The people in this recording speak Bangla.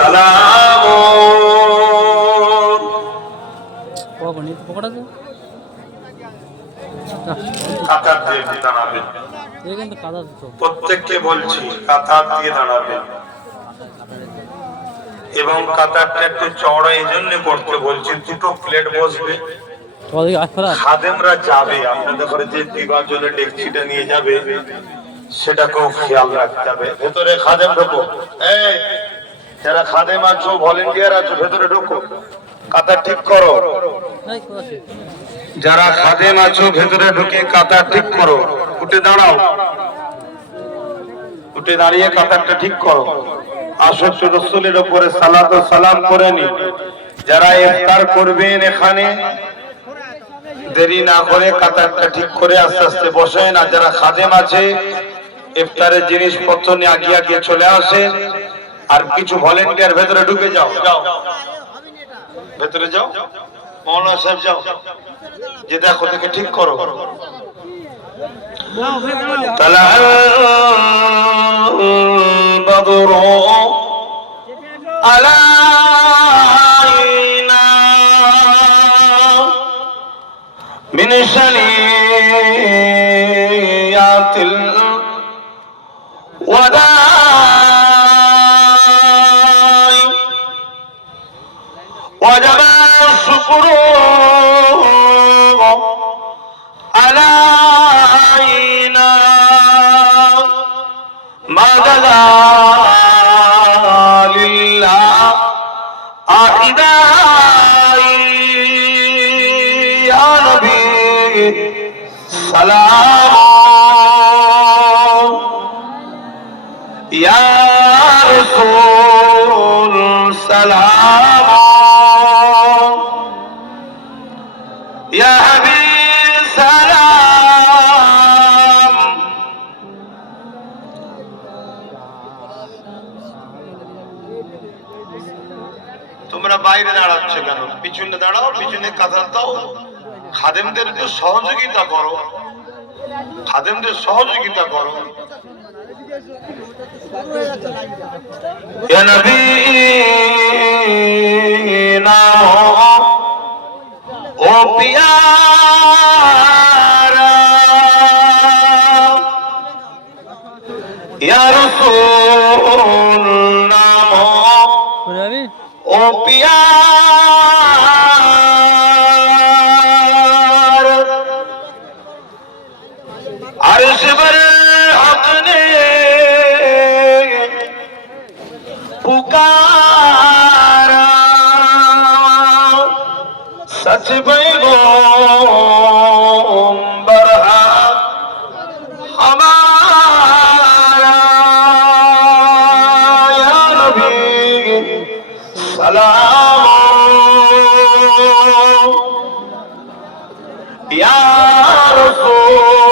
সালামুন। কাতার দিয়ে দাঁড়াবেন, প্রত্যেককে বলছি কাতার দিয়ে দাঁড়াবেন এবং কাতারটা একটু চওড়া এই জন্য করতে বলছি, দুটো প্লেট বসবে, খাদেমরা যাবে আপনাদের ঘরে যে দিবার জন্য ডেকচিটা নিয়ে যাবে সেটাকেও খেয়াল রাখতে হবে। ভেতরে খাদেম ঢোকো, এই যারা খাদেম আছো ভলেন্টিয়ার আছো ভেতরে ঢোকো, কাতার ঠিক করো। যারা খাদেম আছো ভেতরে ঢুকে কাতার ঠিক করো, উঠে দাঁড়াও, উঠে দাঁড়িয়ে কাতারটা ঠিক করো। আশিক রাসূলের উপরে সালাত ও সালাম করে নি। যারা ইফতার করবেন এখানে দেরি না করে কাতারটা ঠিক করে আস্তে আস্তে বসেন। আর যারা খাদেম আছে ইফতারের জিনিসপত্র নিয়ে আগিয়ে আগিয়ে চলে আসে। আর কিছু ভলেন্টিয়ার ভেতরে ঢুকে যাও, যাও ভেতরে যাও, মৌলানা সাহেব যাও, যে দেখো থেকে ঠিক করো। তালাল বদরু আলাইনা মিন শানিয়াতিল ওয়াদা وجب الشكر علينا ما جزى لله أعدائي يا نبي سلام يا رسول سلام يا حبيب سلام। তোমরা বাইরে দাঁড়াচ্ছ কেন? পিছনে দাঁড়াও, পিছনে কাতার দাও, খাদেমদেরকে সহযোগিতা করো, খাদেমদের সহযোগিতা করো। ইয়া নবী নাম ও পিয়ারা, ইয়া রাসূল নাম ও পিয়ারা, আরশ पर हक ने पुकारा, सच पैगंबर हमारा या नबी सलाम या रसूल